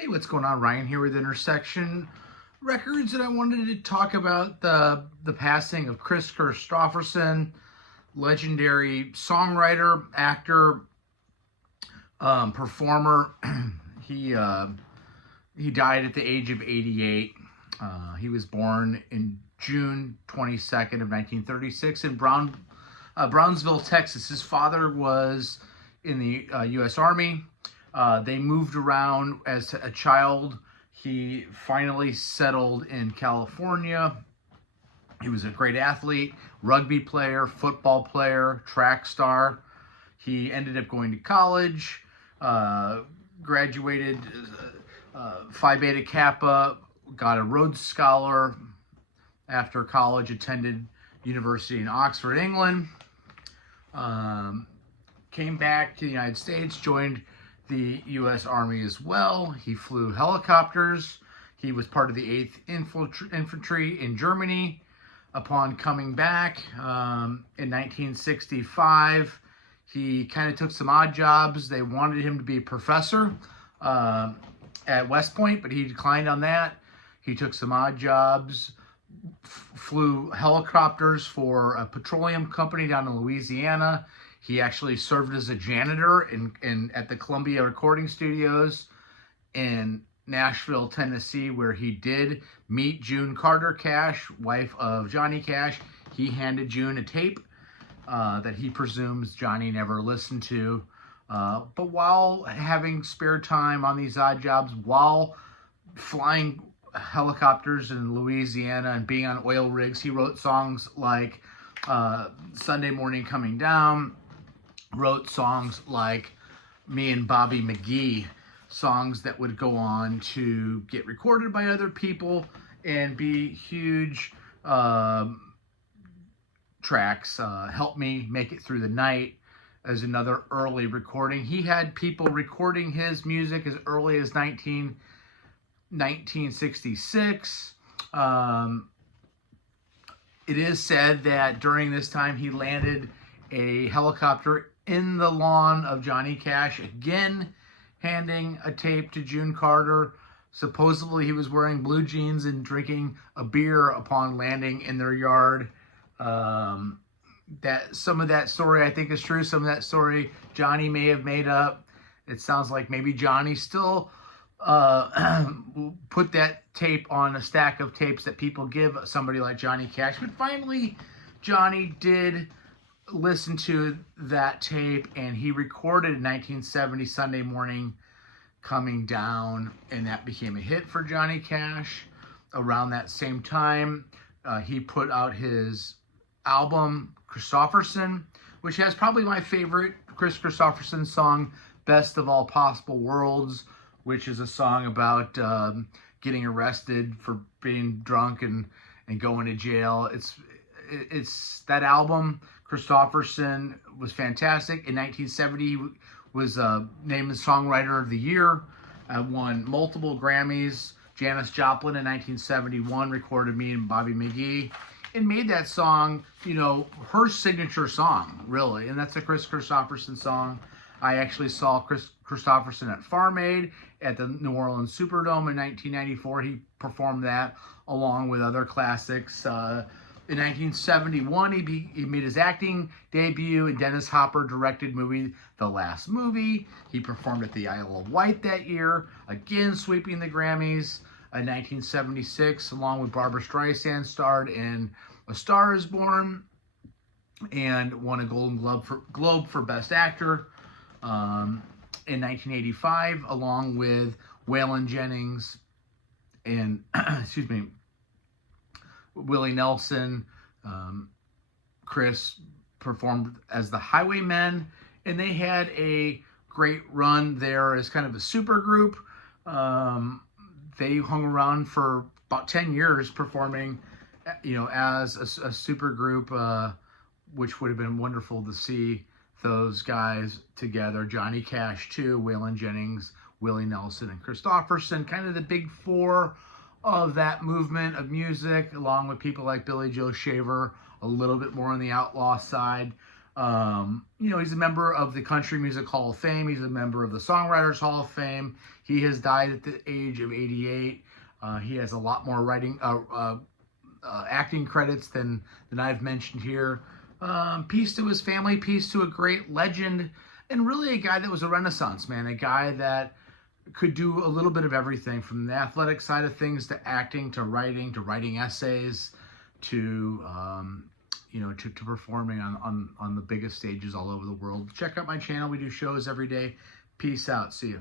Hey, what's going on? Ryan here with Intersection Records, and I wanted to talk about the passing of Kris Kristofferson, legendary songwriter, actor, performer. he he died at the age of 88. He was born in June 22nd of 1936 in Brownsville, Texas. His father was in the U.S. Army. They moved around as a child. He finally settled in California. He was a great athlete, rugby player, football player, track star. He ended up going to college, graduated Phi Beta Kappa, got a Rhodes Scholar after college, attended university in Oxford, England, came back to the United States, joined the U.S. Army as well. He flew helicopters. He was part of the 8th Infantry in Germany. Upon coming back in 1965, he kind of took some odd jobs. They wanted him to be a professor at West Point, but he declined on that. He took some odd jobs, flew helicopters for a petroleum company down in Louisiana. He actually served as a janitor at the Columbia Recording Studios in Nashville, Tennessee, where he did meet June Carter Cash, wife of Johnny Cash. He handed June a tape that he presumes Johnny never listened to. But while having spare time on these odd jobs, while flying helicopters in Louisiana and being on oil rigs, he wrote songs like Sunday Morning Coming Down, wrote songs like Me and Bobby McGee, songs that would go on to get recorded by other people and be huge tracks. Help Me Make It Through the Night as another early recording. He had people recording his music as early as 1966. It is said that during this time he landed a helicopter in the lawn of Johnny Cash, again handing a tape to June Carter. Supposedly he was wearing blue jeans and drinking a beer upon landing in their yard. That some of that story I think is true. Some of that story Johnny may have made up. It sounds like maybe Johnny still put that tape on a stack of tapes that people give somebody like Johnny Cash. But finally, Johnny did listen to that tape, and he recorded in 1970 Sunday Morning Coming Down, and that became a hit for Johnny Cash. Around that same time, he put out his album Kristofferson, which has probably my favorite Kris Kristofferson song, Best of All Possible Worlds, which is a song about getting arrested for being drunk and going to jail. It's that album, Kristofferson, was fantastic. In 1970, he was named the Songwriter of the Year, won multiple Grammys. Janis Joplin in 1971 recorded Me and Bobby McGee and made that song, her signature song, really. And that's a Kris Kristofferson song. I actually saw Kris Kristofferson at Farm Aid at the New Orleans Superdome in 1994. He performed that along with other classics. In 1971, he made his acting debut in Dennis Hopper directed movie The Last Movie. He performed at the Isle of Wight that year, again sweeping the Grammys. In 1976, along with Barbra Streisand, starred in A Star Is Born and won a Golden Globe for Best Actor. In 1985, along with Waylon Jennings and Willie Nelson, Kris performed as the Highwaymen, and they had a great run there as kind of a super group. They hung around for about 10 years performing, as a super group, which would have been wonderful to see those guys together. Johnny Cash too, Waylon Jennings, Willie Nelson, and Kristofferson, kind of the big four of that movement of music, along with people like Billy Joe Shaver, a little bit more on the outlaw side. He's a member of the Country Music Hall of Fame. He's a member of the Songwriters Hall of Fame. He has died at the age of 88. He has a lot more acting credits than I've mentioned here. Peace to his family, peace to a great legend, and really a guy that was a Renaissance man, a guy that could do a little bit of everything, from the athletic side of things to acting to writing essays to to performing on the biggest stages all over the world. Check out my channel. We do shows every day. Peace out. See you.